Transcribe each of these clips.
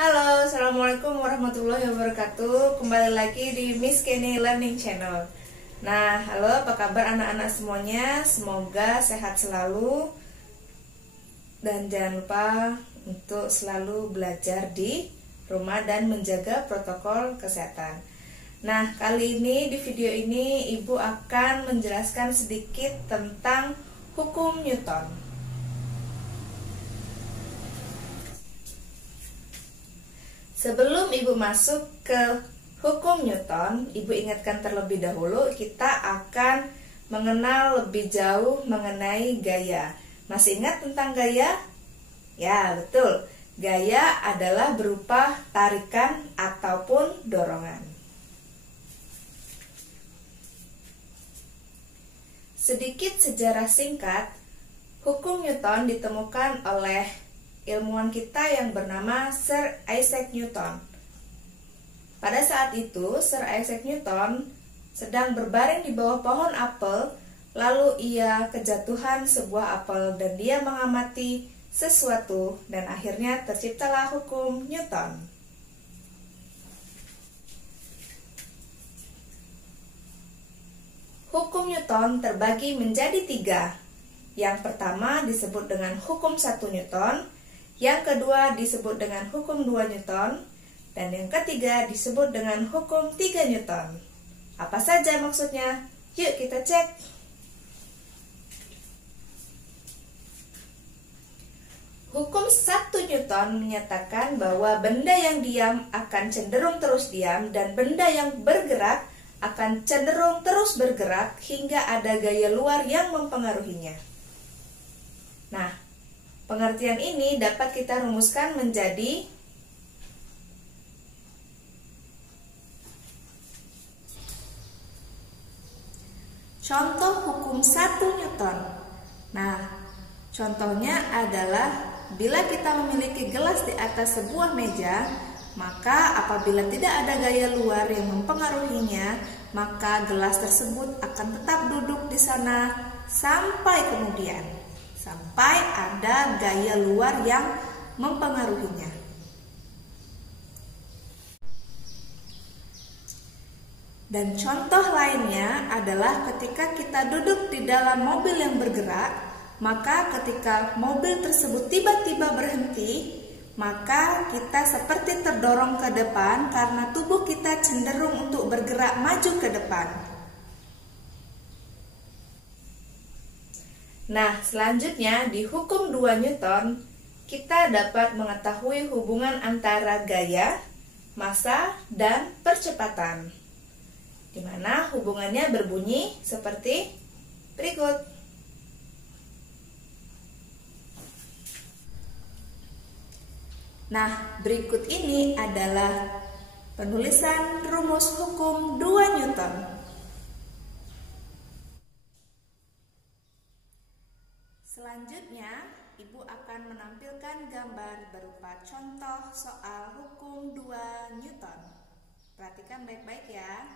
Halo, Assalamualaikum warahmatullahi wabarakatuh. Kembali lagi di Miss Kenny Learning Channel. Nah, halo, apa kabar anak-anak semuanya? Semoga sehat selalu. Dan jangan lupa untuk selalu belajar di rumah dan menjaga protokol kesehatan. Nah, kali ini di video ini Ibu akan menjelaskan sedikit tentang hukum Newton. Sebelum Ibu masuk ke hukum Newton, Ibu ingatkan terlebih dahulu kita akan mengenal lebih jauh mengenai gaya. Masih ingat tentang gaya? Ya, betul. Gaya adalah berupa tarikan ataupun dorongan. Sedikit sejarah singkat, hukum Newton ditemukan oleh ilmuwan kita yang bernama Sir Isaac Newton. Pada saat itu, Sir Isaac Newton sedang berbaring di bawah pohon apel, lalu ia kejatuhan sebuah apel dan dia mengamati sesuatu dan akhirnya terciptalah hukum Newton. Hukum Newton terbagi menjadi 3. Yang pertama disebut dengan hukum 1 Newton, yang kedua disebut dengan hukum 2 Newton, dan yang ketiga disebut dengan hukum 3 Newton. Apa saja maksudnya? Yuk kita cek. Hukum 1 Newton menyatakan bahwa benda yang diam akan cenderung terus diam dan benda yang bergerak akan cenderung terus bergerak hingga ada gaya luar yang mempengaruhinya. Nah, pengertian ini dapat kita rumuskan menjadi contoh hukum 1 Newton. Nah, contohnya adalah bila kita memiliki gelas di atas sebuah meja, maka apabila tidak ada gaya luar yang mempengaruhinya, maka gelas tersebut akan tetap duduk di sana sampai kemudian, sampai ada gaya luar yang mempengaruhinya. Dan contoh lainnya adalah ketika kita duduk di dalam mobil yang bergerak, maka ketika mobil tersebut tiba-tiba berhenti, maka kita seperti terdorong ke depan karena tubuh kita cenderung untuk bergerak maju ke depan. Nah, selanjutnya di hukum 2 Newton, kita dapat mengetahui hubungan antara gaya, massa, dan percepatan. Di mana hubungannya berbunyi seperti berikut. Nah, berikut ini adalah penulisan rumus hukum 2 Newton. Selanjutnya, Ibu akan menampilkan gambar berupa contoh soal hukum 2 Newton. Perhatikan baik-baik ya.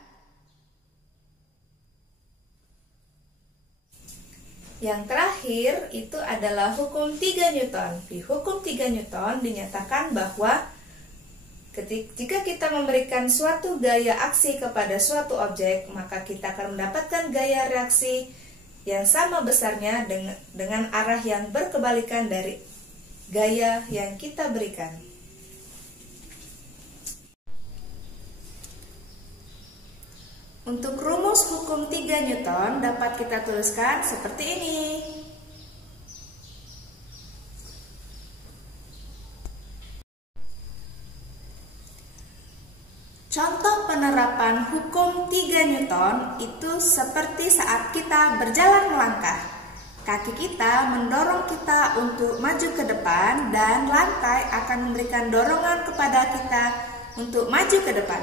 Yang terakhir itu adalah hukum 3 Newton. Di hukum 3 Newton dinyatakan bahwa jika kita memberikan suatu gaya aksi kepada suatu objek, maka kita akan mendapatkan gaya reaksi yang sama besarnya dengan arah yang berkebalikan dari gaya yang kita berikan. Untuk rumus hukum 3 Newton dapat kita tuliskan seperti ini. Contoh penerapan hukum 3 Newton itu seperti saat kita berjalan melangkah. Kaki kita mendorong kita untuk maju ke depan dan lantai akan memberikan dorongan kepada kita untuk maju ke depan.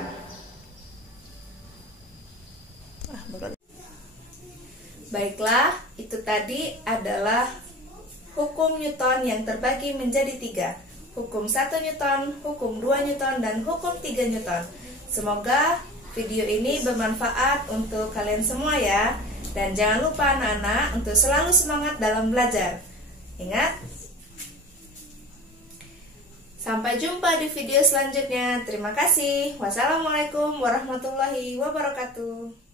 Baiklah, itu tadi adalah hukum Newton yang terbagi menjadi 3. Hukum 1 Newton, hukum 2 Newton, dan hukum 3 Newton. Semoga video ini bermanfaat untuk kalian semua ya. Dan jangan lupa anak-anak untuk selalu semangat dalam belajar. Ingat, Sampai jumpa di video selanjutnya. Terima kasih. Wassalamualaikum warahmatullahi wabarakatuh.